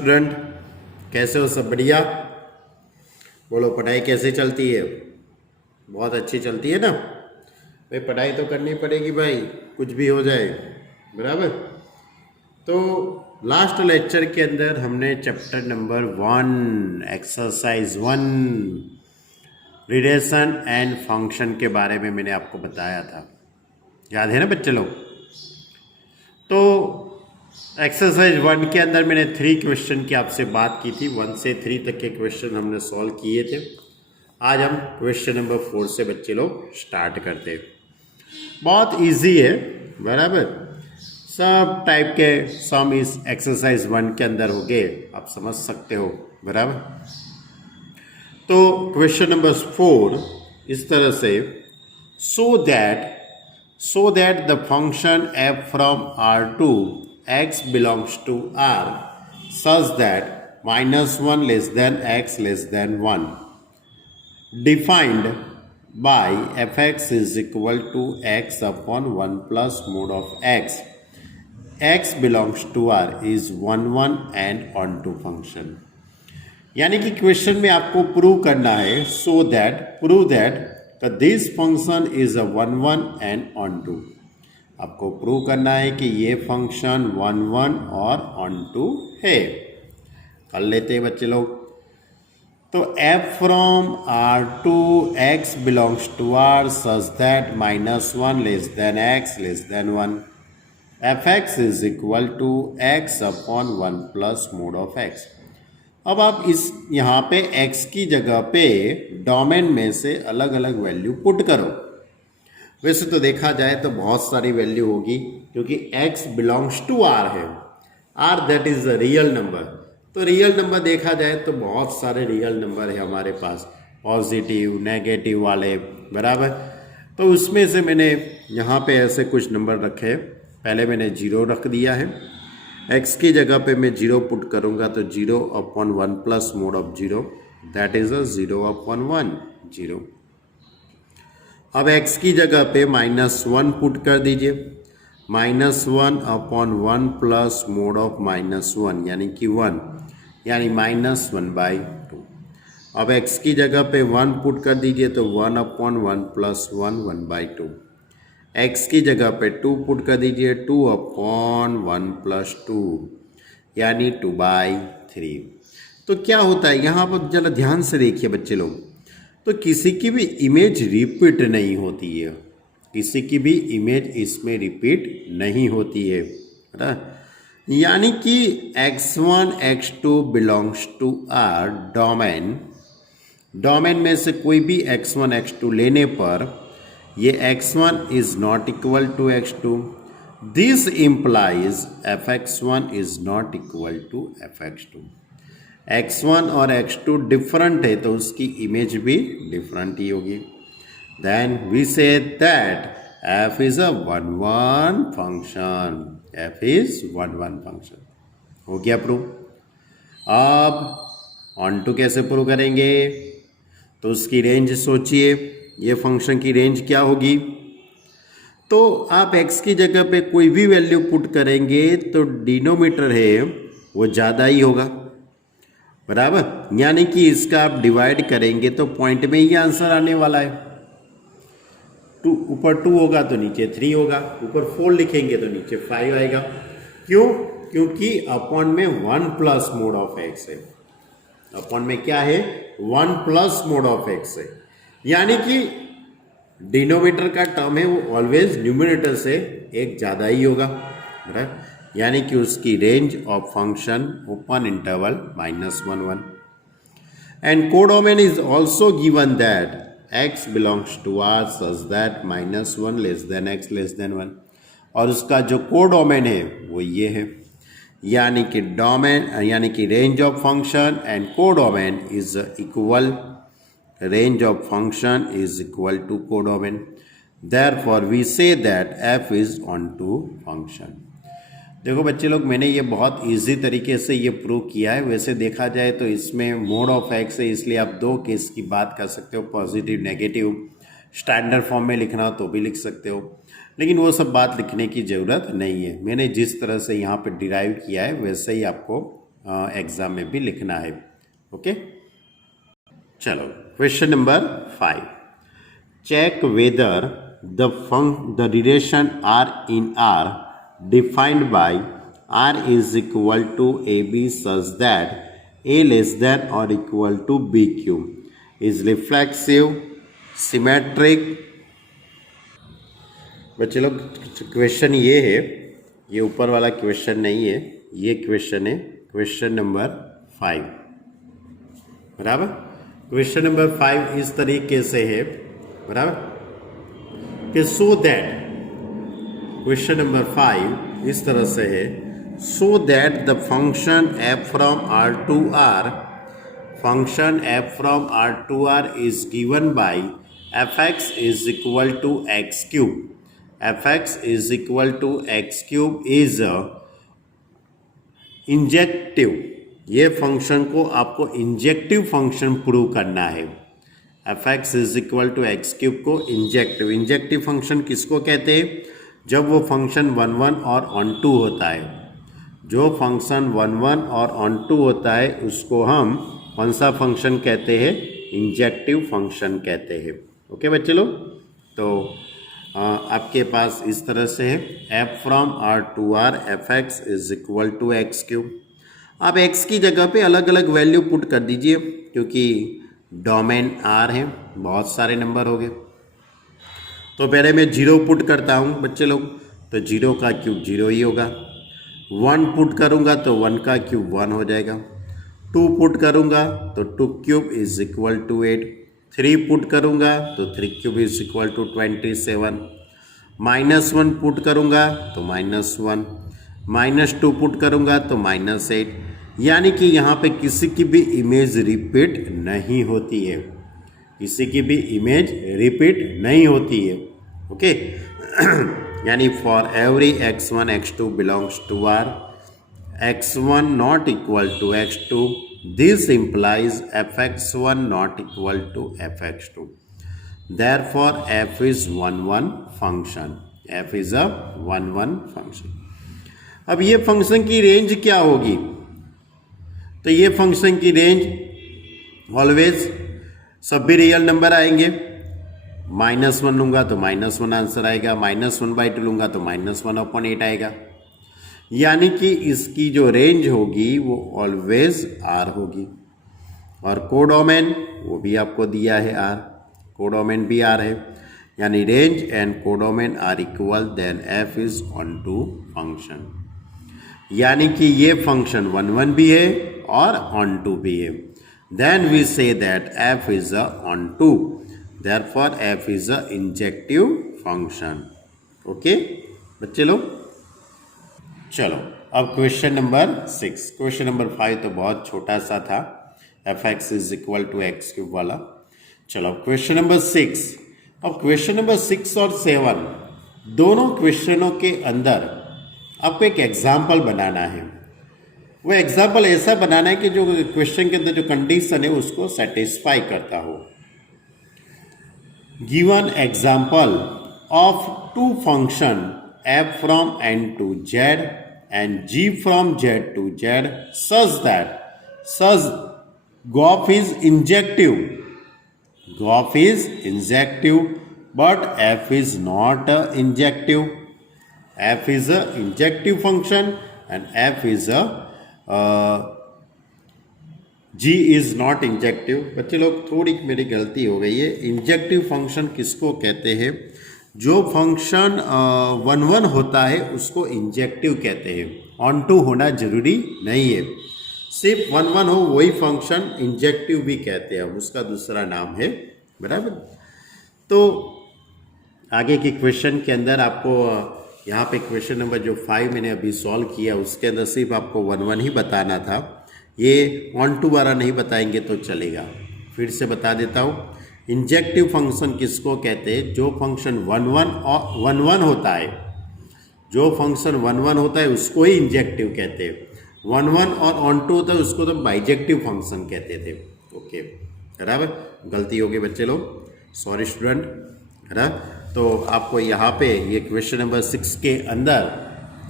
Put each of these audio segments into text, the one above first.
Student, कैसे हो? सब बढ़िया? बोलो, पढ़ाई कैसे चलती है? बहुत अच्छी चलती है ना भाई? पढ़ाई तो करनी पड़ेगी भाई, कुछ भी हो जाए, बराबर। तो लास्ट लेक्चर के अंदर हमने chapter number 1 exercise 1 relation and function के बारे में मैंने आपको बताया था, याद है ना बच्चे लोग? तो एक्सरसाइज 1 के अंदर मैंने 3 क्वेश्चन की आपसे बात की थी। 1 से 3 तक के क्वेश्चन हमने सॉल्व किए थे। आज हम क्वेश्चन नंबर 4 से बच्चे लोग स्टार्ट करते हैं। बहुत इजी है, बराबर। सब टाइप के सम इस एक्सरसाइज 1 के अंदर हो गए, आप समझ सकते हो, बराबर। तो क्वेश्चन नंबर 4 इस तरह से, so that the function f from R to x belongs to R such that -1 less than x less than 1 defined by fx is equal to x upon 1 plus mod of x belongs to R is 1 1 and onto function। यानी कि question में आपको prove करना है, prove that this function is a 1 1 and on to. आपको prove करना है कि ये फंक्शन 1 1 और ऑन टू है। कर लेते हैं बच्चे लोग। तो f from R to x belongs to R such that -1 less than x less than 1 fx is equal to x upon 1 plus mod of x। अब आप इस यहाँ पे x की जगह पे डोमेन में से अलग अलग वैल्यू पुट करो। वैसे तो देखा जाए तो बहुत सारी वैल्यू होगी, क्योंकि x बिलोंग्स टू R है। R that is a real number. तो रियल नंबर देखा जाए तो बहुत सारे रियल नंबर है हमारे पास, पॉजिटिव नेगेटिव वाले, बराबर। तो उसमें से मैंने यहाँ पे ऐसे कुछ नंबर रखे। पहले मैंने 0 रख दिया है। x की जगह पे मैं 0 पुट करूँगा तो 0 upon 1 plus mod of 0 that is a 0 upon 1 0। अब x की जगह पे -1 पुट कर दीजिए, -1 अपॉन 1 प्लस मोड ऑफ -1 यानी कि 1, यानी -1/2। अब x की जगह पे 1 पुट कर दीजिए तो 1 अपॉन 1 प्लस 1 1/2। x की जगह पे 2 पुट कर दीजिए, 2 अपॉन 1 प्लस 2 यानी 2/3। तो क्या होता है यहाँ पर, जरा ध्यान से देखिए बच्चे लोग। तो किसी की भी इमेज रिपीट नहीं होती है, किसी की भी इमेज इसमें रिपीट नहीं होती है, यानी कि x1 x2 belongs to R domain में से कोई भी x1 x2 लेने पर ये x1 is not equal to x2। This implies fx1 is not equal to fx2। x1 और x2 डिफरेंट है तो उसकी इमेज भी डिफरेंट ही होगी। Then we say that f is a 1 1 function। f is 1 1 function। हो गया प्रूव। अब on to कैसे प्रूव करेंगे? तो उसकी रेंज सोचिए, ये फंक्शन की रेंज क्या होगी? तो आप x की जगह पे कोई भी वैल्यू पुट करेंगे तो डिनोमिनेटर है वो ज़्यादा ही होगा, बराबर। यानी कि इसका आप डिवाइड करेंगे तो पॉइंट में ही आंसर आने वाला है। 2 ऊपर 2 होगा तो नीचे 3 होगा, ऊपर 4 लिखेंगे तो नीचे 5 आएगा। क्यों? क्योंकि अपॉन में 1 प्लस मोड ऑफ x है। अपॉन में क्या है? 1 प्लस मोड ऑफ x है, यानी कि डिनोमिनेटर का टर्म है वो ऑलवेज न्यूमिनेटर से एक ज़्यादा ही होगा, राइट। यानी कि उसकी range of function open interval -1 1। And codomain is also given that x belongs to R such that -1 less than x less than 1। और उसका जो कोडोमेन है वो ये है, यानी कि डोमेन यानी कि range of function and codomain is equal, range of function is equal to codomain। Therefore we say that f is onto function। देखो बच्चे लोग, मैंने ये बहुत इजी तरीके से ये प्रूव किया है। वैसे देखा जाए तो इसमें मोड ऑफ x है, इसलिए आप 2 केस की बात कर सकते हो, पॉजिटिव नेगेटिव। स्टैंडर्ड फॉर्म में लिखना हो तो भी लिख सकते हो, लेकिन वो सब बात लिखने की ज़रूरत नहीं है। मैंने जिस तरह से यहाँ पे डिराइव किया है वैसे ही आपको एग्जाम में भी लिखना है। ओके, चलो question number 5, check whether the relation R in R defined by R is equal to AB such that A less than or equal to BQ is reflexive, symmetric। बच्चे लोग क्वेश्चन ये है, ये ऊपर वाला क्वेश्चन नहीं है, ये क्वेश्चन है क्वेश्चन नंबर 5, बराबर। क्वेश्चन नंबर 5 इस तरीके से है, बराबर, कि सो दैट, क्वेश्चन नंबर 5 इस तरह से है, so that the function f from R to R, function f from R to R is given by fx is equal to x cube, fx is equal to x cube is injective. ये function को आपको injective function prove करना है। fx is equal to x cube को injective, injective function किसको कहते हैं? जब वो फंक्शन 1 1 और ऑन टू होता है, जो फंक्शन 1 1 और ऑन टू होता है उसको हम कौन सा फंक्शन कहते हैं? इंजेक्टिव फंक्शन कहते हैं। ओके बच्चे लोग, तो आपके पास इस तरह से है, f from R to R fx is equal to x cube. आप x की जगह पे अलग अलग वैल्यू पुट कर दीजिए, क्योंकि डोमेन R है, बहुत सारे नंबर हो गए। तो पहले मैं 0 पुट करता हूँ बच्चे लोग, तो 0 का क्यूब 0 ही होगा। 1 पुट करूँगा तो 1 का क्यूब 1 हो जाएगा। 2 पुट करूँगा तो 2 cube is equal to 8। 3 put करूँगा तो 3 cube is equal to 27। -1 put करूँगा तो -1, -2 पुट करूँगा तो -8। यानी कि यहाँ पे किसी की भी इमेज रिपीट नहीं होती है, किसी की भी इमेज रिपीट नहीं होती है। ओके, यानी for every x1 x2 belongs to R, x1 not equal to x2, this implies fx1 not equal to fx2। Therefore f is 1 1 function, f is a 1 1 function। अब ये फंक्शन की range क्या होगी? तो ये फंक्शन की range always सब भी रियल नंबर आएंगे। -1 लूँगा तो -1 आंसर आएगा, -1/2 लूँगा तो -1/8 आएगा। यानी कि इसकी जो रेंज होगी वो ऑलवेज R होगी। और कोडोमेन वो भी आपको दिया है R, कोडोमेन भी R है, यानी range and codomain are equal, then f is onto function. यानी कि ये फंक्शन 1 1 भी है और ऑन टू भी है। Then we say that f is a onto, therefore f is a injective function. Okay बच्चे लोग, चलो अब क्वेश्चन नंबर 6। क्वेश्चन नंबर 5 तो बहुत छोटा सा था, fx is equal to x cube वाला। चलो क्वेश्चन नंबर 6। अब क्वेश्चन नंबर 6 और 7 दोनों क्वेश्चनों के अंदर आपको एक एग्जाम्पल बनाना है। वो एग्जाम्पल ऐसा बनाना है कि जो क्वेश्चन के अंदर जो कंडीशन है उसको सेटिस्फाई करता हो। Given example of 2 function f from n to z and g from z to z such that GOF is injective, GOF is injective but f is not injective, f is a injective function and f is a g is not injective। बच्चे लोग थोड़ी मेरी गलती हो गई है। Injective function किसको कहते हैं? जो फंक्शन 1 1 होता है उसको इंजेक्टिव कहते हैं। ऑन टू होना जरूरी नहीं है, सिर्फ 1 1 हो वही फंक्शन इंजेक्टिव भी कहते हैं, उसका दूसरा नाम है, बराबर। तो आगे के क्वेश्चन के अंदर आपको यहाँ पे क्वेश्चन नंबर जो 5 मैंने अभी सॉल्व किया उसके अंदर सिर्फ आपको 1 1 ही बताना था, ये ऑन टू वाला नहीं बताएंगे तो चलेगा। फिर से बता देता हूँ, इंजेक्टिव फंक्शन किसको कहते हैं? जो फंक्शन 1 1 होता है, जो फंक्शन 1 1 होता है उसको ही इंजेक्टिव कहते हैं। 1 1 और ऑन टू होता है उसको तो बाइजेक्टिव फंक्शन कहते थे। ओके बराबर, गलती हो गई बच्चे लोग, सॉरी स्टूडेंट, है ना। तो आपको यहाँ पे ये क्वेश्चन नंबर 6 के अंदर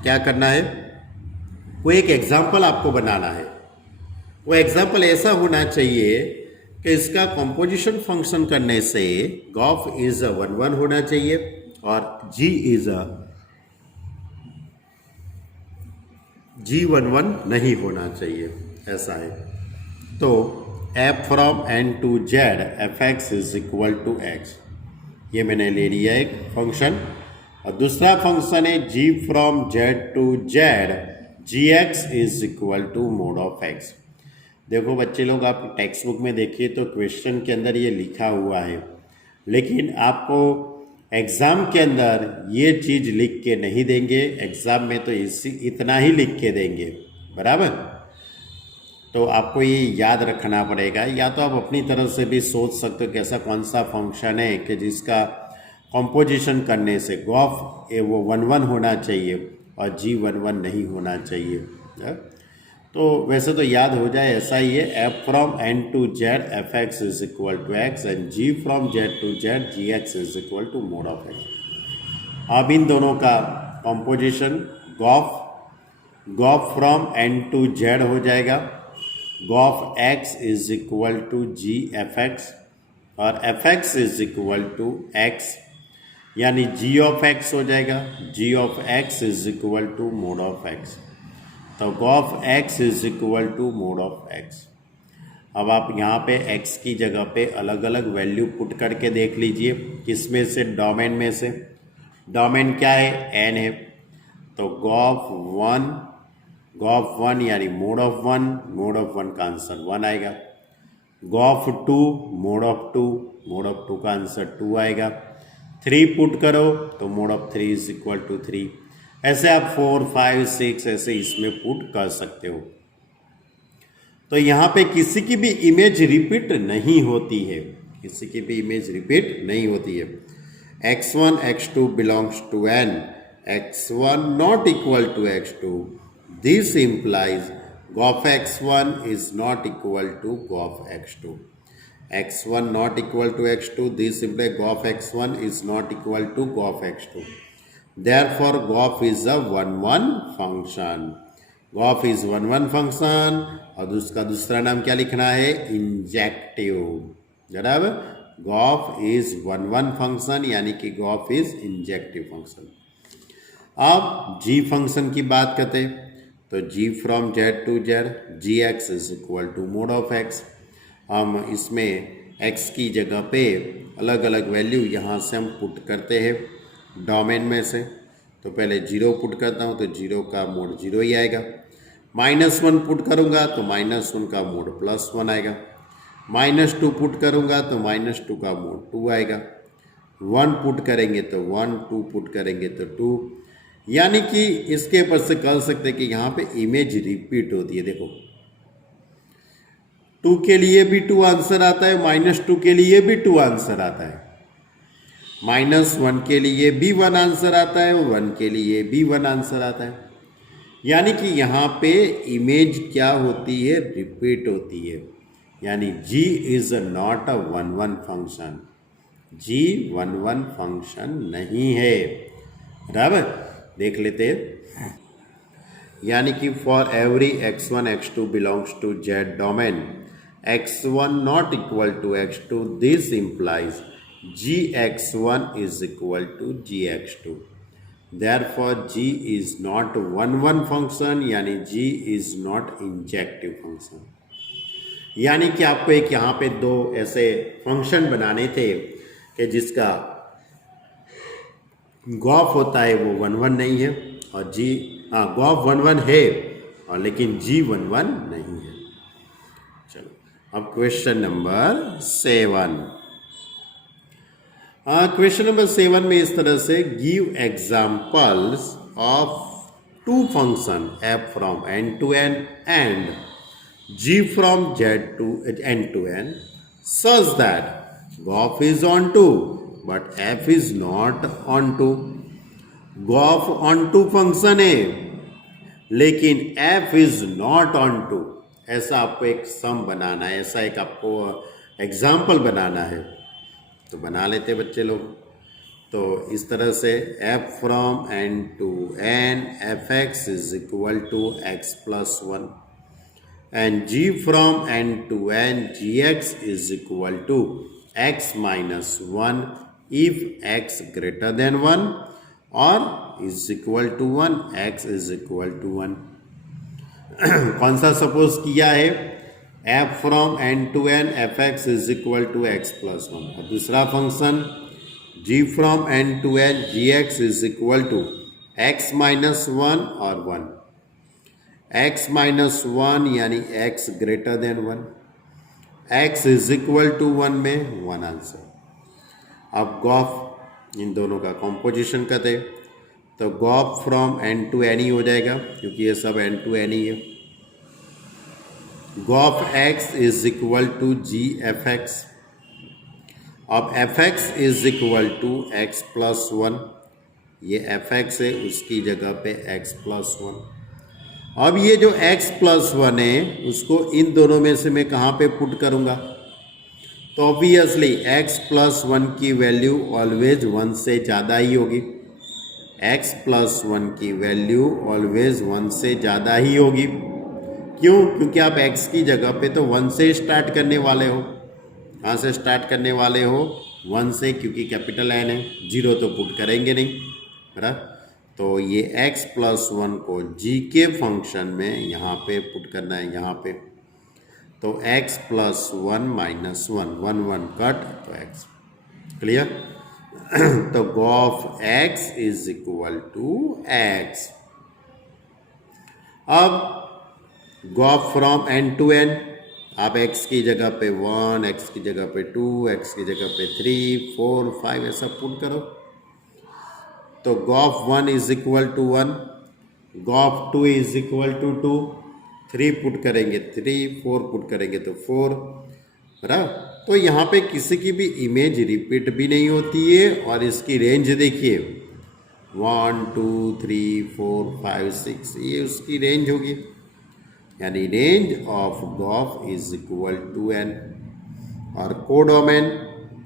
क्या करना है, कोई एक एग्जाम्पल आपको बनाना है। वो एग्जाम्पल ऐसा होना चाहिए कि इसका कॉम्पोजिशन फंक्शन करने से गॉफ इज अ 1 1 होना चाहिए और G11 नहीं होना चाहिए, ऐसा है। तो f from n to z f x is equal to x, ये मैंने ले लिया एक फंक्शन। और दूसरा फंक्शन है g from z to z g x is equal to mod of x. देखो बच्चे लोग, आप टेक्स्ट बुक में देखिए तो क्वेश्चन के अंदर ये लिखा हुआ है, लेकिन आपको एग्ज़ाम के अंदर ये चीज़ लिख के नहीं देंगे। एग्ज़ाम में तो इतना ही लिख के देंगे, बराबर। तो आपको ये याद रखना पड़ेगा, या तो आप अपनी तरफ से भी सोच सकते हो कि ऐसा कौन सा फंक्शन है कि जिसका कंपोजिशन करने से गॉफ वो 1 1 होना चाहिए और G11 नहीं होना चाहिए। तो वैसे तो याद हो जाए, ऐसा ही है, f from n to z f x is equal to x and g from z to z g x is equal to mod of x. अब इन दोनों का composition g of from n to z हो जाएगा, g of x is equal to g f x और f x is equal to x, यानी g of x हो जाएगा, g of x is equal to mod of x। तो gof x is equal to mod of x। अब आप यहाँ पे x की जगह पे अलग अलग वैल्यू पुट करके देख लीजिए, किसमें से, डोमेन में से। डोमेन क्या है, n है, तो गॉफ वन यानी मोड ऑफ वन का आंसर 1 आएगा। गॉफ 2 मोड ऑफ टू का आंसर 2 आएगा। 3 पुट करो तो mod of 3 is equal to 3। ऐसे आप 4 5 6 ऐसे इसमें पुट कर सकते हो। तो यहाँ पे किसी की भी इमेज रिपीट नहीं होती है, किसी की भी इमेज रिपीट नहीं होती है। x1 x2 belongs to n, x1 not equal to x2, this implies gof x1 is not equal to gof x2। x1 not equal to x2, this implies goph x1 is not equal to goph x2. Therefore, goph is a 1 1 function. Gauff is 1 1 function और उसका दूसरा नाम क्या लिखना है, injective, बराबर। Gauff is 1 1 function यानी कि गॉफ इज इंजेक्टिव फंक्शन। अब जी फंक्शन की बात करते हैं, तो g from z to z g x is equal to mod of x. हम इसमें x की जगह पे अलग अलग वैल्यू यहाँ से हम पुट करते हैं डोमेन में से। तो पहले 0 पुट करता हूँ तो 0 का मोड 0 ही आएगा। -1 पुट करूँगा तो -1 का मोड +1 आएगा। -2 पुट करूँगा तो -2 का मोड 2 आएगा। 1 पुट करेंगे तो 1, 2 पुट करेंगे तो 2। यानी कि इसके ऊपर से कह सकते हैं कि यहाँ पे इमेज रिपीट होती है। देखो 2 के लिए भी 2 आंसर आता है, -2 के लिए भी 2 आंसर आता है, -1 के लिए भी 1 आंसर आता है, 1 के लिए भी 1 आंसर आता है। यानी कि यहाँ पे इमेज क्या होती है, रिपीट होती है। यानी G is not a 1 1 function, G 1 1 function नहीं है, बराबर। देख लेते हैं, यानी कि for every x1 x2 belongs to Z domain x1 not equal to x2, this implies gx1 is equal to gx2. Therefore g is not 1 1 function, यानी g is not injective function। यानी कि आपको एक यहाँ पे 2 ऐसे फंक्शन बनाने थे कि जिसका गॉफ होता है वो 1 1 नहीं है, और गॉफ 1 1 है और लेकिन g 1 1 नहीं है। चलो अब क्वेश्चन नंबर 7। क्वेश्चन नंबर 7 में इस तरह से give examples of 2 function f from n to n and g from z to n to n such that gof is onto but f is not onto. Gof onto function है लेकिन f is not onto, ऐसा आपको एक सम बनाना है, ऐसा एक आपको example बनाना है। तो बना लेते बच्चे लोग। तो इस तरह से f from n to n f x is equal to x + 1। and g from n to n gx is equal to x minus 1 if x greater than 1 or is equal to 1 x is equal to 1. कौन सा suppose किया है? f from n to n fx is equal to x plus 1 और दूसरा function g from n to n gx is equal to x minus 1 और 1. x minus 1 यानी x greater than 1, x is equal to 1 में 1 answer. अब Gauff इन दोनों का composition करते तो gof from n to n ही हो जाएगा क्योंकि ये सब n to n ही है. G of x is equal to g f x. अब f x is equal to x plus 1, ये एफ एक्स है उसकी जगह पे x प्लस 1. अब ये जो x प्लस 1 है उसको इन दोनों में से मैं कहाँ पे पुट करूँगा? तो ऑब्वियसली x प्लस 1 की वैल्यू ऑलवेज 1 से ज़्यादा ही होगी. x प्लस 1 की वैल्यू ऑलवेज 1 से ज़्यादा ही होगी. क्यों? क्योंकि आप x की जगह पे तो 1 से स्टार्ट करने वाले हो. कहाँ से स्टार्ट करने वाले हो? 1 से, क्योंकि कैपिटल N है. 0 तो पुट करेंगे नहीं, बराबर. तो ये x प्लस 1 को g के फंक्शन में यहाँ पे पुट करना है, यहाँ पे. तो x प्लस 1 माइनस 1, 1 1 कट, तो x. क्लियर? तो gof x is equal to x. अब gof from n to n, आप x की जगह पे 1, x की जगह पे 2, x की जगह पे 3, 4, 5 ऐसा पुट करो. तो gof 1 is equal to 1, gof 2 is equal to 2, 3 put करेंगे 3, 4 पुट करेंगे तो 4, बराबर. तो यहाँ पे किसी की भी इमेज रिपीट भी नहीं होती है और इसकी रेंज देखिए 1 2 3 4 5 6, ये उसकी रेंज होगी. यानी range of gof is equal to n. और कोडोमेन,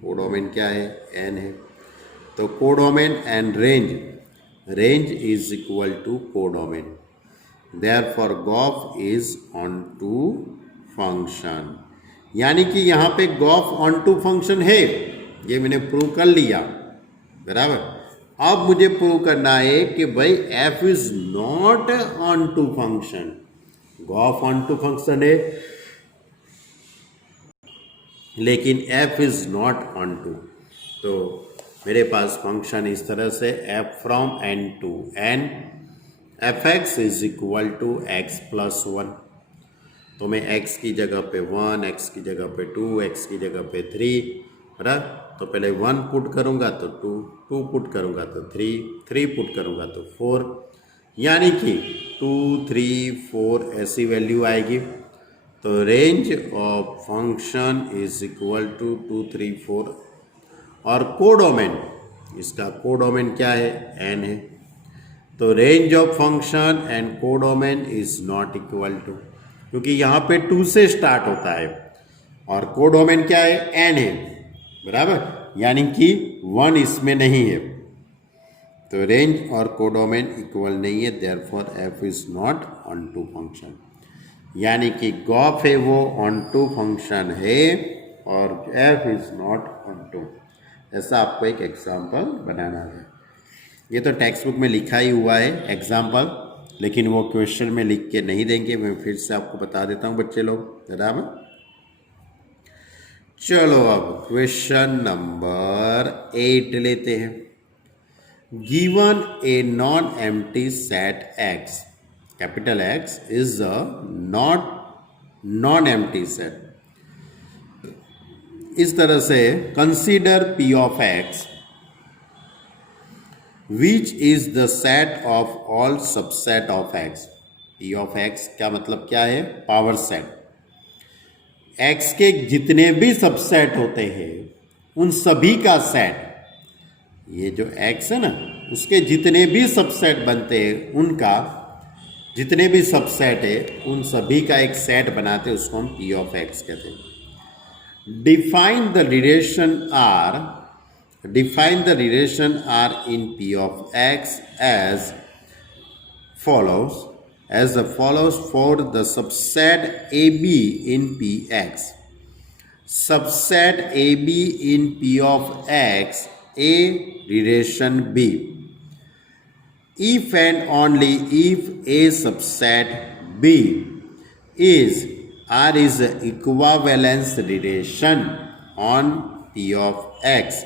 कोडोमेन क्या है? n है. तो codomain and range, range is equal to codomain. Therefore gof is onto function. यानी कि यहाँ पे गॉफ ऑन टू फंक्शन है, ये मैंने प्रूव कर लिया, बराबर. अब मुझे प्रूव करना है कि भाई f is not onto function. Gof onto function है लेकिन f is not onto. तो मेरे पास फंक्शन इस तरह से f from n to n f x is equal to x plus 1. तो मैं x की जगह पे 1, x की जगह पे 2, x की जगह पे 3, बराबर. तो पहले 1 पुट करूँगा तो 2, 2 पुट करूँगा तो 3, 3 पुट करूँगा तो 4, यानी कि 2 3 4 ऐसी वैल्यू आएगी. तो range of function is equal to 2 3 4. और कोडोमेन, इसका कोडोमेन क्या है? n है. तो range of function and codomain is not equal to, क्योंकि यहाँ पे 2 से स्टार्ट होता है और कोडोमेन क्या है? n है, बराबर. यानी कि 1 इसमें नहीं है. तो रेंज और कोडोमेन इक्वल नहीं है, therefore f is not onto function. यानी कि गॉफ है वो ऑन टू फंक्शन है और f is not onto. ऐसा आपको एक एग्जाम्पल बनाना है. ये तो टेक्स्ट बुक में लिखा ही हुआ है एग्जाम्पल, लेकिन वो क्वेश्चन में लिख के नहीं देंगे. मैं फिर से आपको बता देता हूँ बच्चे लोग, बराबर. चलो अब क्वेश्चन नंबर 8 लेते हैं. Given a non empty set x, capital X is a non empty set. इस तरह से consider P of x which is the set of all subset of x. P of x क्या मतलब क्या है? Power set. x के जितने भी सबसेट होते हैं उन सभी का सेट, ये जो x है ना उसके जितने भी सबसेट बनते हैं उनका, जितने भी सबसेट है उन सभी का एक सेट बनाते हैं, उसको हम P ऑफ x कहते हैं. Define the relation R in P of x as follows. as follows for the subset AB in Px. Subset AB in P of X, A relation B. If and only if A subset B is R is equivalence relation on P of X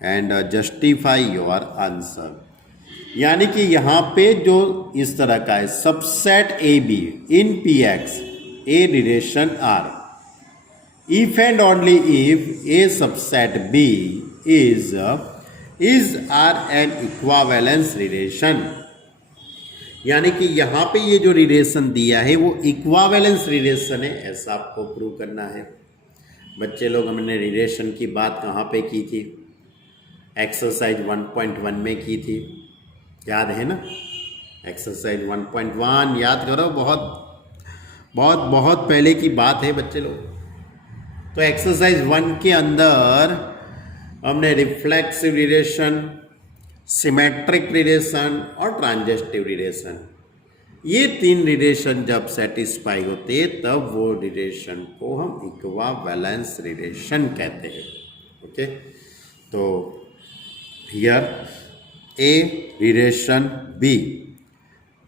and justify your answer. यानी कि यहाँ पे जो इस तरह का है subset a b in p x a relation R, if and only if a subset b is R an equivalence relation, यानी कि यहाँ पे ये जो रिलेशन दिया है वो इक्वावेलेंस रिलेशन है, ऐसा आपको प्रूव करना है। बच्चे लोग, हमने रिलेशन की बात कहाँ पे की थी? एक्सरसाइज 1.1 में की थी, याद है ना? एक्सरसाइज 1.1 याद करो, बहुत बहुत बहुत पहले की बात है बच्चे लोग। तो एक्सरसाइज 1 के अंदर हमने रिफ्लेक्सिव रिलेशन, सिमेट्रिक रिलेशन और ट्रांजिस्टिव रिलेशन, ये 3 रिलेशन जब सेटिस्फाई होते तब वो रिलेशन को हम इक्विवेलेंस रिलेशन कहते हैं। ओके, तो here A relation B,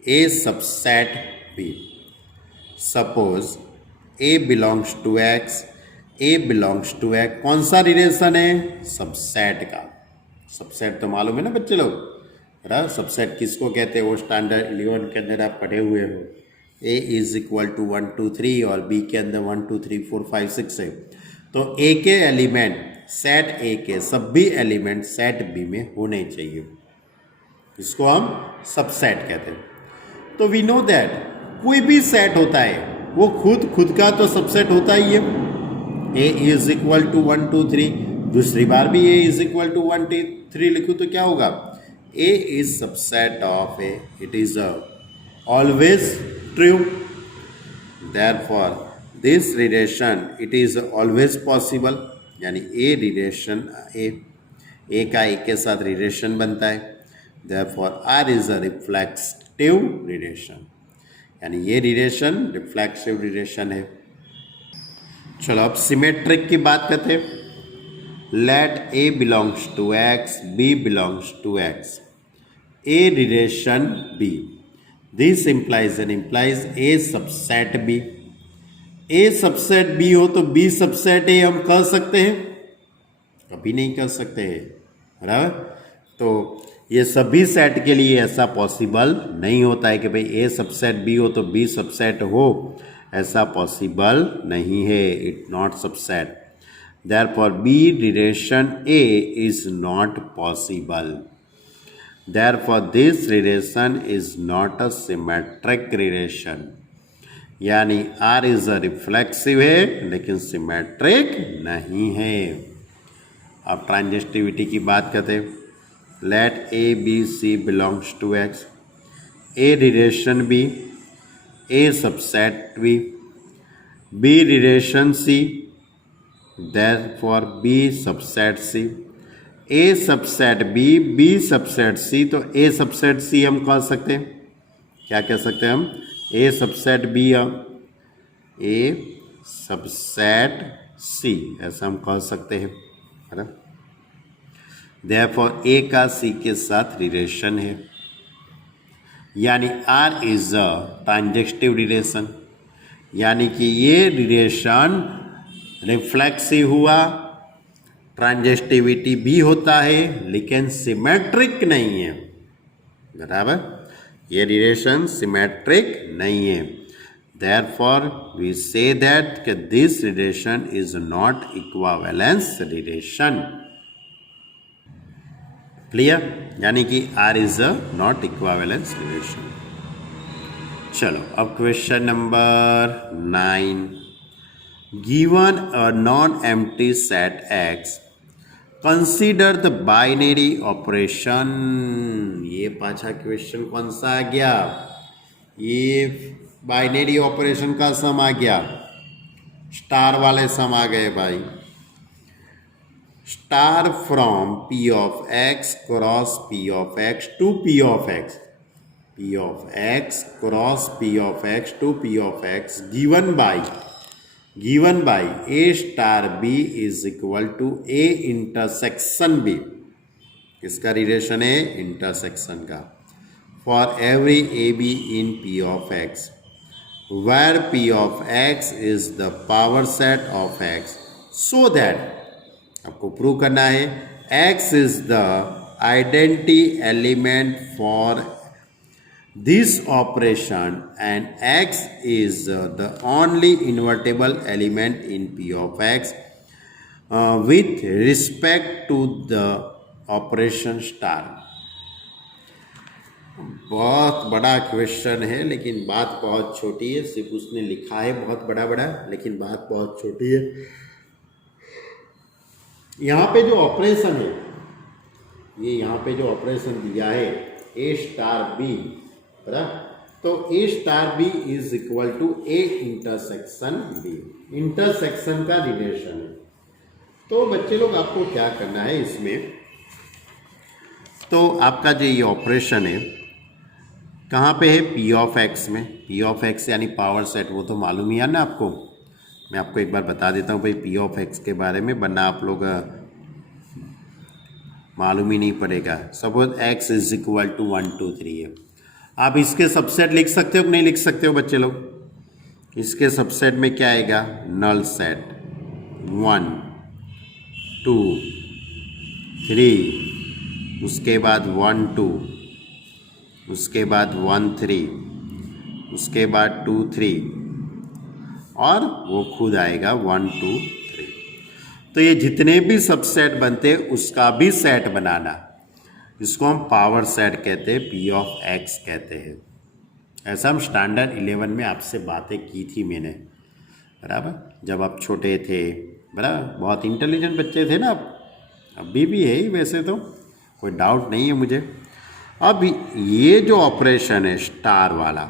A subset B. Suppose A belongs to X, A belongs to X. कौन सा रिलेशन है? सबसेट का। सबसेट तो मालूम है ना बच्चे लोग, सबसेट किसको कहते हैं? वो स्टैंडर्ड 11 के अंदर आप पढ़े हुए हो। A इज इक्वल टू 1 2 3 और B के अंदर 1 2 3 4 5 6 है। तो A के एलिमेंट सेट A के सभी एलिमेंट सेट B में होने चाहिए, इसको हम सबसेट कहते हैं। तो वी नो दैट कोई भी सेट होता है वो खुद का तो सबसेट होता ही है। ए इज इक्वल टू 1 2 3, दूसरी बार भी ए इज इक्वल टू 1 2 3 लिखूँ तो क्या होगा? A is subset of a, it is always true, therefore this relation it is always possible, यानी ए रिलेशन ए का ए के साथ रिलेशन बनता है। Therefore, R is a reflexive relation, यानी ये रिलेशन रिफ्लेक्सिव रिलेशन है। चलो अब सिमेट्रिक की बात करते हैं। Let A belongs to X, B belongs to X, A relation B. This implies A subset B. A subset B हो तो B subset A हम कह सकते हैं? कभी नहीं कर सकते हैं, बराबर? तो ये सभी सेट के लिए ऐसा पॉसिबल नहीं होता है कि भाई ए सबसेट बी हो तो बी सबसेट हो, ऐसा पॉसिबल नहीं है। It not subset, therefore B relation A is not possible, therefore this relation is not a symmetric relation, यानी आर इज अ रिफ्लेक्सिव है लेकिन सिमेट्रिक नहीं है। अब ट्रांजिस्टिविटी की बात करते हैं। Let A, B, C belongs to X, A relation B, A subset B, B relation C, therefore B subset C, A subset B, B subset C, तो A subset C हम कह सकते हैं, क्या कह सकते हैं हम? A subset B हम A subset C ऐसा हम कह सकते हैं, है ना? Therefore A का C के साथ रिलेशन है, यानी R is a transitive relation, यानी कि ये रिलेशन रिफ्लेक्सिव हुआ, ट्रांजिस्टिविटी भी होता है लेकिन सिमेट्रिक नहीं है, बराबर? ये रिलेशन सिमेट्रिक नहीं है। Therefore we say that this relation is not equivalence relation. Clear? यानी कि R is a not equivalence relation. चलो अब question number 9, given a non empty set X, consider the binary operation. ये पाछा question कौन सा आ गया? ये बाइनरी ऑपरेशन का सम आ गया, स्टार वाले सम आ गए भाई। Star from P of X cross P of X to P of X, P of x cross P of x to P of x given by A star B is equal to A intersection B. किसका relation है? Intersection का. For every A b in P of x, where P of x is the power set of x, so that आपको prove करना है x is the identity element for this operation and x is the only invertible element in P of x with respect to the operation star. बहुत बड़ा question है लेकिन बात बहुत छोटी है. सिर्फ उसने लिखा है बहुत बड़ा बड़ा, लेकिन बात बहुत छोटी है. यहाँ पे जो ऑपरेशन है, ये यहाँ पे जो ऑपरेशन दिया है ए स्टार बी, बराबर, तो a star b is equal to a intersection B. Intersection का रिलेशन है. तो बच्चे लोग आपको क्या करना है इसमें, तो आपका जो ये ऑपरेशन है कहाँ पे है? P ऑफ एक्स में. P ऑफ एक्स यानी पावर सेट, वो तो मालूम ही है ना आपको. मैं आपको एक बार बता देता हूँ भाई P ऑफ एक्स के बारे में, वरना आप लोग मालूम ही नहीं पड़ेगा. Suppose x is equal to 1 2 3 है. आप इसके सबसेट लिख सकते हो कि नहीं लिख सकते हो बच्चे लोग? इसके सबसेट में क्या आएगा? नल सेट 1 2 3, उसके बाद 1 2, उसके बाद 1 3, उसके बाद 2 3, और वो खुद आएगा 1 2 3. तो ये जितने भी सबसेट बनते हैं उसका भी सेट बनाना, इसको हम पावर सेट कहते हैं, P ऑफ x कहते हैं. ऐसा हम स्टैंडर्ड 11 में आपसे बातें की थी मैंने, बराबर, जब आप छोटे थे, बराबर. बहुत इंटेलिजेंट बच्चे थे ना आप, अभी भी है ही वैसे तो, कोई डाउट नहीं है मुझे. अब ये जो ऑपरेशन है स्टार वाला,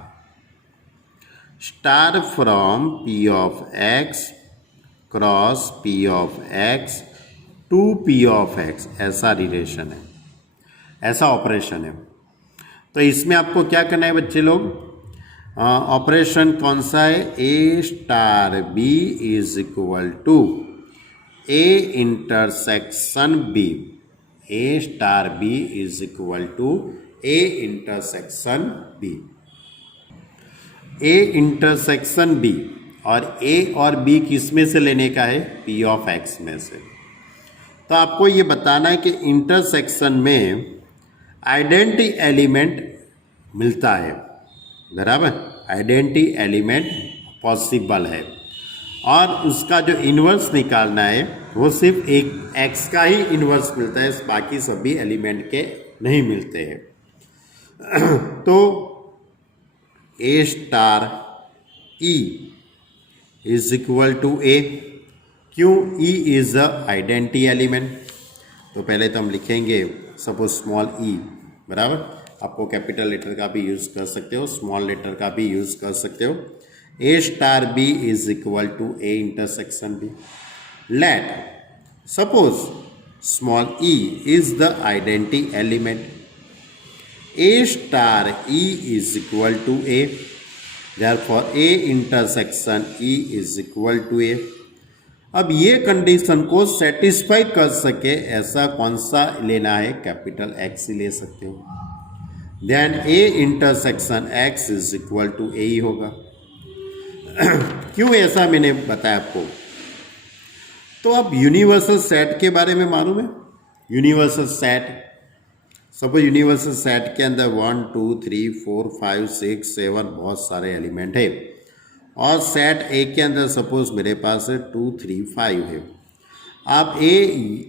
star from P of x cross P of x to P of x, ऐसा रिलेशन है, ऐसा ऑपरेशन है. तो इसमें आपको क्या करना है बच्चे लोग? ऑपरेशन कौन सा है? A star b is equal to a intersection b. A star b is equal to a intersection b. A intersection b, और ए और बी किस में से लेने का है? P ऑफ x में से. तो आपको ये बताना है कि इंटरसेक्शन में आइडेंटिटी एलिमेंट मिलता है, बराबर. आइडेंटिटी एलिमेंट पॉसिबल है, और उसका जो इन्वर्स निकालना है वो सिर्फ एक x का ही इन्वर्स मिलता है, बाकी सभी एलिमेंट के नहीं मिलते हैं. तो a star e is equal to a. क्यों? E is a identity element. तो पहले तो हम लिखेंगे सपोज स्मॉल ई, बराबर. आपको कैपिटल लेटर का भी यूज़ कर सकते हो, स्मॉल लेटर का भी यूज़ कर सकते हो. A star b is equal to a intersection b. Let suppose small e is the identity element. A star e is equal to a, therefore a intersection e is equal to a. अब ये condition को satisfy कर सके ऐसा कौन सा लेना है? कैपिटल एक्स ही ले सकते हो. Then a intersection x is equal to a ही होगा. क्यों ऐसा मैंने बताया आपको? तो अब यूनिवर्सल सेट के बारे में मालूम है? Universal set, suppose universal set के अंदर 1 2 3 4 5 6 7 बहुत सारे एलिमेंट है, और सेट ए के अंदर सपोज मेरे पास 2 3 5 है. आप ए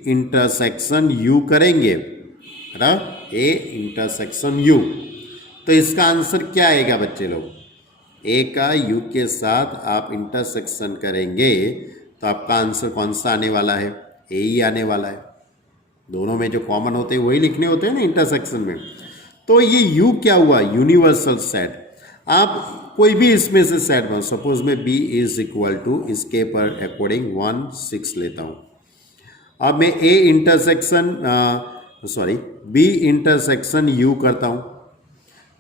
इंटरसेक्शन यू करेंगे, बराबर, ए इंटरसेक्शन यू. तो इसका आंसर क्या आएगा बच्चे लोग? ए का यू के साथ आप इंटरसेक्शन करेंगे तो आपका आंसर कौन सा आने वाला है? ए ही आने वाला है. दोनों में जो कॉमन होते हैं वही लिखने होते हैं ना इंटरसेक्शन में. तो ये यू क्या हुआ? Universal set. आप कोई भी इसमें से सेट बनो, सपोज मैं बी इज इक्वल टू इसके पर अकॉर्डिंग 1 6 लेता हूँ. अब मैं A intersection B intersection U करता हूँ,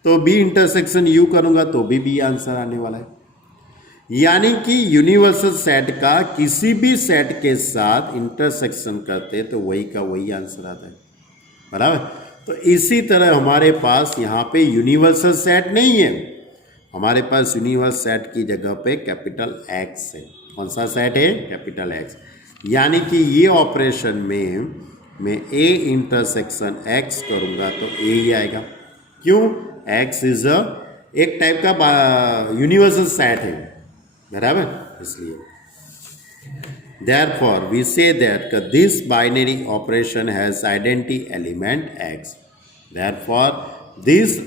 तो बी इंटरसेक्शन यू करूंगा तो भी बी आंसर आने वाला है। यानी कि यूनिवर्सल सेट का किसी भी सेट के साथ इंटरसेक्शन करते तो वही का वही आंसर आता है, बराबर। तो इसी तरह हमारे पास यहाँ पे यूनिवर्सल सेट नहीं है, हमारे पास यूनिवर्सल सेट की जगह पे कैपिटल एक्स है। कौन सा सेट है? Capital x. यानी कि ये ऑपरेशन में मैं ए इंटरसेक्शन एक्स करूँगा तो ए ही आएगा। क्यों? एक्स इज एक टाइप का यूनिवर्सल सेट है, बराबर, इसलिए। Therefore, we say that this binary operation has identity element x. Therefore, this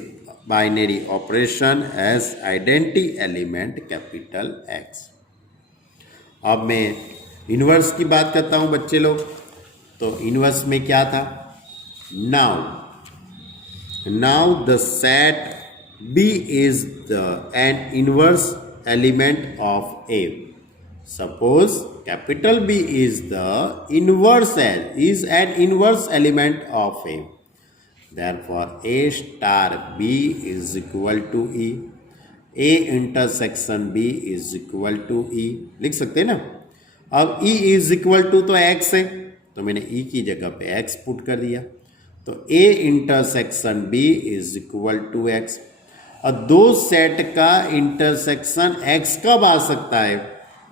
binary operation has identity element capital X. अब मैं इन्वर्स की बात करता हूँ बच्चे लोग। तो इन्वर्स में क्या था? Now the set B is an inverse element of A. Suppose capital B is an inverse element of A. Therefore, A star B is equal to E. A intersection B is equal to E. लिख सकते हैं ना। अब E is equal to तो X है, तो मैंने E की जगह पे X पुट कर दिया। तो A intersection B is equal to X। और दो सेट का इंटरसेक्शन X कब आ सकता है?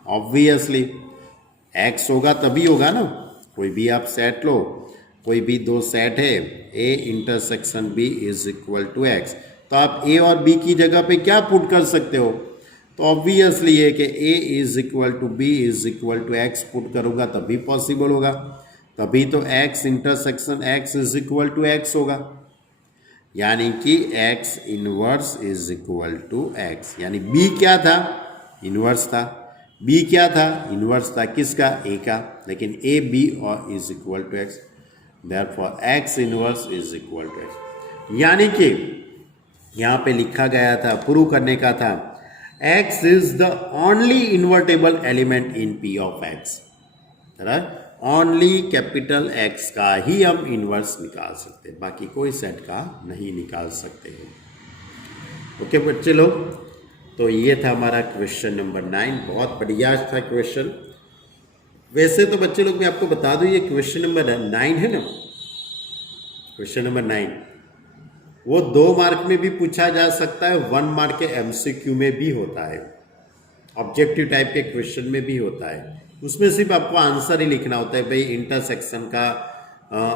ऑब्वियसली X होगा तभी होगा ना। कोई भी आप सेट लो, कोई भी दो सेट है, A intersection B is equal to X, तो आप A और B की जगह पे क्या पुट कर सकते हो? तो ऑब्वियसली है कि A is equal to B is equal to X put करूँगा तभी पॉसिबल होगा, तभी तो X intersection X is equal to X होगा। यानी कि X inverse is equal to X। यानी B क्या था? इनवर्स था। B क्या था? इनवर्स था। किसका? A का। लेकिन A B और is equal to X। Therefore X inverse is equal to X। यानी कि यहाँ पे लिखा गया था, प्रूव करने का था, X is the only invertible element in P of X। Only capital X का ही हम इन्वर्स निकाल सकते हैं, बाकी कोई सेट का नहीं निकाल सकते हैं। ओके बच्चे लोग, तो ये था हमारा क्वेश्चन नंबर 9। बहुत बढ़िया था क्वेश्चन। वैसे तो बच्चे लोग मैं आपको बता दूं, ये क्वेश्चन नंबर 9 है ना, क्वेश्चन नंबर 9 वो 2 मार्क में भी पूछा जा सकता है, 1 मार्क के MCQ में भी होता है, ऑब्जेक्टिव टाइप के क्वेश्चन में भी होता है। उसमें सिर्फ आपको आंसर ही लिखना होता है, भाई इंटरसेक्शन का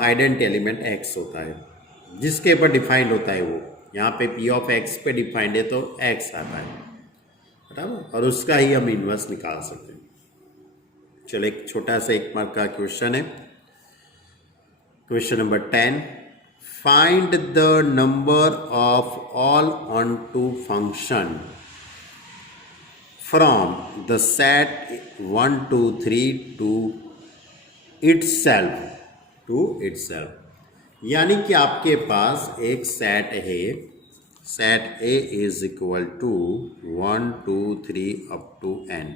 आइडेंटिटी एलिमेंट X होता है, जिसके ऊपर डिफाइंड होता है वो। यहाँ पे P ऑफ X पे डिफाइंड है तो X आता है, बराबर, और उसका ही हम इन्वर्स निकाल सकते हैं। चलो एक छोटा सा 1 मार्क का क्वेश्चन है, question number 10। Find the number of all onto function from the set 1 2 3 to itself। यानी कि आपके पास एक सेट है, set A is equal to 1 2 3 up to n।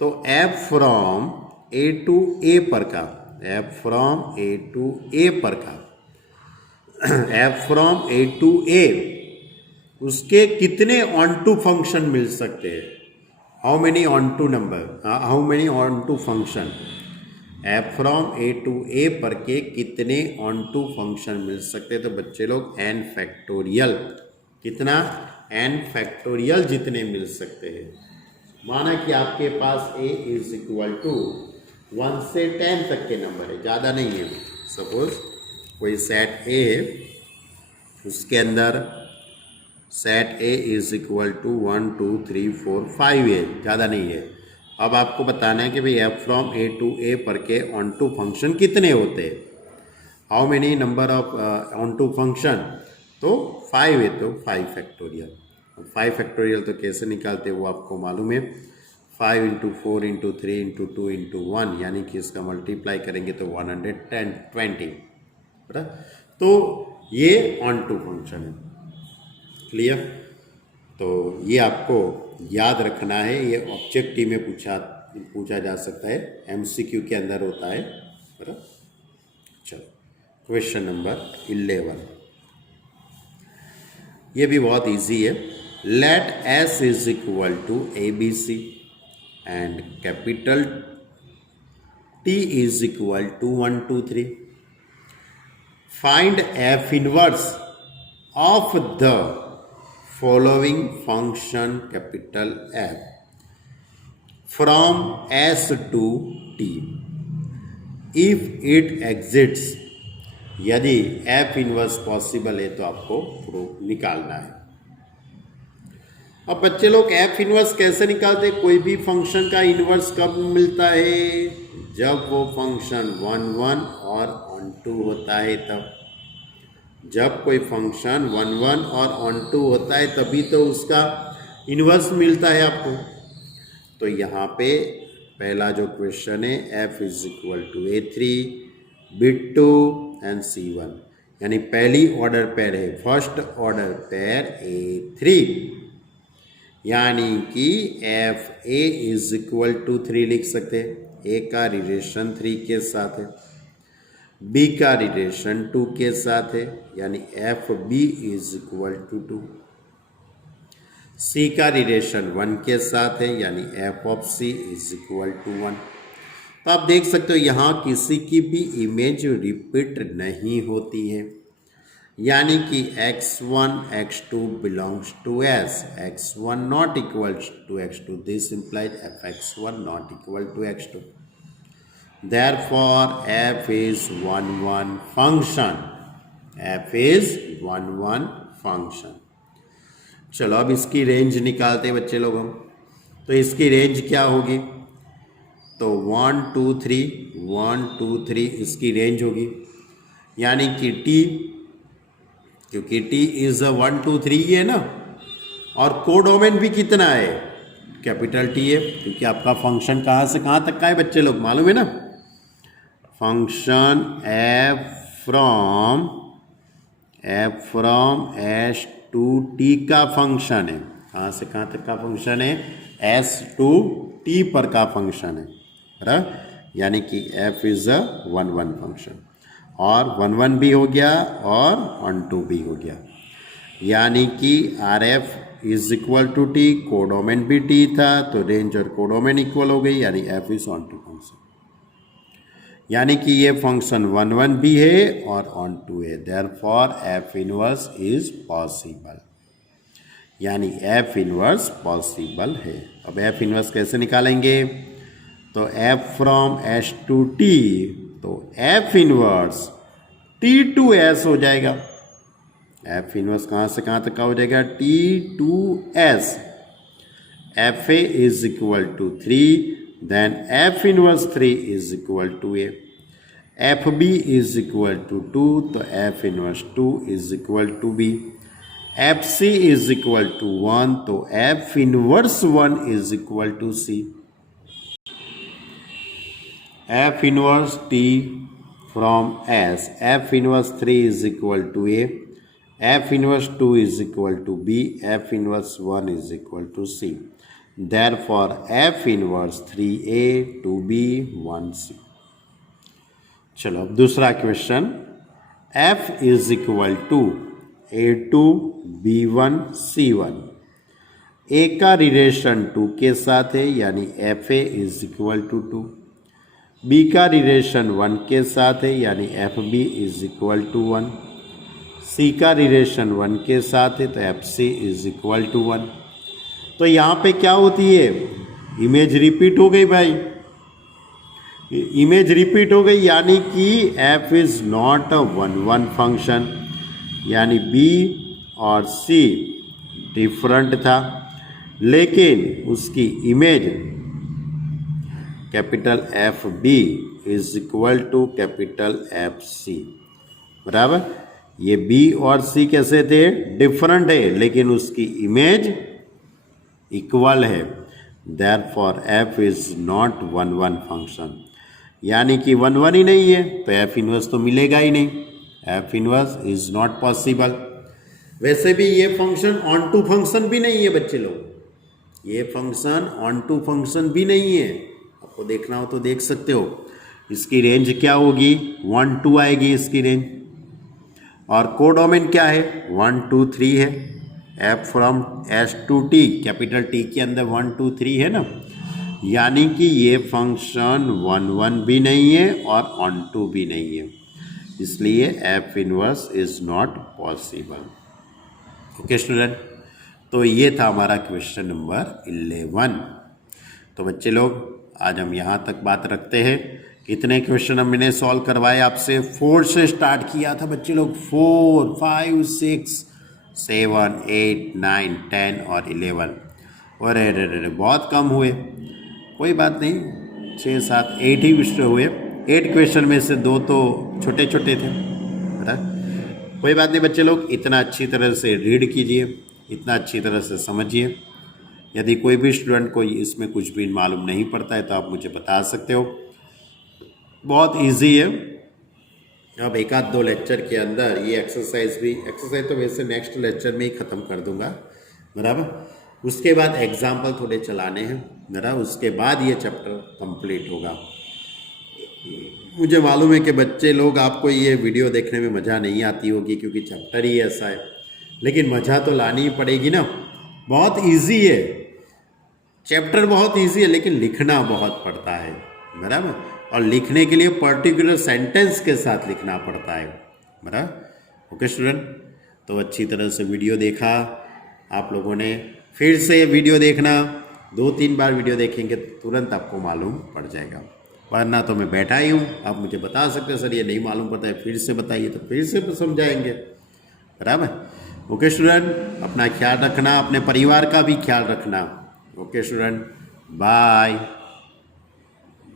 तो F from A to A पर का, F from A to A पर का, F from A to A, उसके कितने ऑन टू फंक्शन मिल सकते हैं? How many onto number, how many onto function, F from A to A पर के कितने ऑन टू फंक्शन मिल सकते हैं? तो बच्चे लोग n फैक्टोरियल, कितना? n फैक्टोरियल जितने मिल सकते हैं। माना कि आपके पास A इज इक्वल टू 1 से 10 तक के नंबर है, ज़्यादा नहीं है। सपोज कोई सेट A है, उसके अंदर set A is equal to 1 2 3 4 5 है, ज़्यादा नहीं है। अब आपको बताना है कि भाई F from A to A पर के ऑन टू फंक्शन कितने होते हैं, how many number of onto function? तो 5 है, तो 5 फैक्टोरियल। 5 फैक्टोरियल तो कैसे निकालते हैं वो आपको मालूम है, 5 इंटू 4 इंटू 3 इंटू 2 इंटू 1, यानी कि इसका मल्टीप्लाई करेंगे तो 120, तो ये ऑन टू फंक्शन है। क्लियर? तो ये आपको याद रखना है, ये ऑब्जेक्टिव में पूछा जा सकता है, MCQ के अंदर होता है, बराबर। चलो क्वेश्चन नंबर 11। ये भी बहुत इजी है। Let S is equal to A B C and capital T is equal to 1 2 3। Find F inverse of the following function capital F from S to T if it exists. यदि F inverse possible है तो आपको proof निकालना है। अब बच्चे लोग F inverse कैसे निकालते हैं? कोई भी फंक्शन का इनवर्स कब मिलता है? जब वो फंक्शन 1 1 और ऑन 2 होता है तब। जब कोई फंक्शन 1 1 और ऑन 2 होता है तभी तो उसका इनवर्स मिलता है आपको। तो यहाँ पे पहला जो क्वेश्चन है F is equal to A3 B2 and C1, यानी पहली ऑर्डर पेयर है, फर्स्ट ऑर्डर पेयर A3, यानी कि F A is equal to 3 लिख सकते हैं। ए का रिलेशन 3 के साथ है, बी का रिलेशन 2 के साथ है, यानी F B is equal to 2। C का रिलेशन 1 के साथ है, यानी F of C is equal to 1। तो आप देख सकते हो यहाँ किसी की भी इमेज रिपीट नहीं होती है, यानी कि x1 x2 belongs to S, x1 not equal to x2, this implies fx1 not equal to x2, therefore f is 1 1 function, f is 1 1 function। चलो अब इसकी रेंज निकालते हैं बच्चे लोग हम। तो इसकी रेंज क्या होगी? तो 1 2 3 1 2 3 इसकी रेंज होगी, यानी कि t, क्योंकि t इज 1 2 3 है ना, और कोडोमेन भी कितना है? कैपिटल T है, क्योंकि आपका फंक्शन कहाँ से कहाँ तक का है बच्चे लोग मालूम है ना? Function f from S to T का फंक्शन है। कहाँ से कहाँ तक का फंक्शन है? S टू T पर का फंक्शन है, बराबर, यानी कि f इज 1 1 फंक्शन, और 1 1 भी हो गया और ऑन 2 भी हो गया, यानी कि R F is equal to T, codomain भी टी था तो रेंज और कोडोमेन इक्वल हो गई, यानी एफ इज ऑन 2 फंक्शन, यानी कि ये फंक्शन 1 1 भी है और ऑन 2 है, therefore f inverse is possible, यानी एफ इनवर्स पॉसिबल है। अब एफ इनवर्स कैसे निकालेंगे? तो f from S to t, तो F inverse t to s हो जाएगा। एफ इनवर्स कहाँ से कहाँ तक का हो जाएगा? T to S. F A is equal to 3, then F inverse 3 is equal to A. F B is equal to 2, तो F inverse 2 is equal to B. F C is equal to 1, तो F inverse 1 is equal to C. F inverse T from S, f inverse 3 is equal to A, f inverse 2 is equal to B, f inverse 1 is equal to C. Therefore, f inverse 3A, 2B, 1C. चलो अब दूसरा question, f is equal to A2, B1, C1। A का relation 2 के साथ है, यानी fa is equal to 2। B का relation 1 के साथ है, यानी F B is equal to 1। C का रिलेशन 1 के साथ है, तो F C is equal to 1। तो यहाँ पे क्या होती है? इमेज रिपीट हो गई भाई, इमेज रिपीट हो गई, यानी कि F is not a 1 1 function, यानी बी और सी डिफरेंट था, लेकिन उसकी image capital F B is equal to capital F C, बराबर। ये बी और सी कैसे थे? डिफरेंट है, लेकिन उसकी इमेज इक्वल है, therefore F is not 1 1 function, यानी कि 1 1 ही नहीं है, तो एफ इनवर्स तो मिलेगा ही नहीं, F inverse is not possible. वैसे भी ये फंक्शन ऑन टू फंक्शन भी नहीं है बच्चे लोग, ये फंक्शन ऑन टू फंक्शन भी नहीं है। आपको देखना हो तो देख सकते हो। इसकी रेंज क्या होगी? 1 2 आएगी इसकी रेंज, और कोडोमेन क्या है? 1 2 3 है, F from S to T, capital T के अंदर 1 2 3 है ना, यानी कि ये फंक्शन 1 1 भी नहीं है और ऑन टू भी नहीं है, इसलिए F inverse is not possible. Okay student, तो ये था हमारा क्वेश्चन नंबर 11। तो बच्चे लोग आज हम यहाँ तक बात रखते हैं। कितने क्वेश्चन हमने सॉल्व करवाए आपसे? 4 से स्टार्ट किया था बच्चे लोग, 4 5 6 7 8 9 10 और 11। और अरे बहुत कम हुए, कोई बात नहीं, 6 7 8 ही विषय हुए। 8 क्वेश्चन में से 2 तो छोटे छोटे थे, है ना। कोई बात नहीं बच्चे लोग, इतना अच्छी तरह से रीड कीजिए, इतना अच्छी तरह से समझिए। यदि कोई भी स्टूडेंट को इसमें कुछ भी मालूम नहीं पड़ता है तो आप मुझे बता सकते हो, बहुत इजी है। अब एक आध 2 लेक्चर के अंदर ये एक्सरसाइज तो वैसे नेक्स्ट लेक्चर में ही ख़त्म कर दूंगा, बराबर। उसके बाद एग्जाम्पल थोड़े चलाने हैं, बराबर, उसके बाद ये चैप्टर कंप्लीट होगा। मुझे मालूम है कि बच्चे लोग, आपको ये वीडियो देखने में मज़ा नहीं आती होगी क्योंकि चैप्टर ही ऐसा है, लेकिन मज़ा तो लानी ही पड़ेगी ना। बहुत इजी है चैप्टर, बहुत इजी है, लेकिन लिखना बहुत पड़ता है, बराबर। और लिखने के लिए पर्टिकुलर सेंटेंस के साथ लिखना पड़ता है, बराबर। ओके स्टूडेंट, तो अच्छी तरह से वीडियो देखा आप लोगों ने। फिर से वीडियो देखना, 2-3 बार वीडियो देखेंगे तुरंत आपको मालूम पड़ जाएगा, वरना तो मैं बैठा ही हूँ। आप मुझे बता सकते हैं सर ये नहीं मालूम पड़ता है, फिर से बताइए, तो फिर से समझाएंगे, बराबर। ओके स्टूडेंट, अपना ख्याल रखना, अपने परिवार का भी ख्याल रखना। Okay student, bye.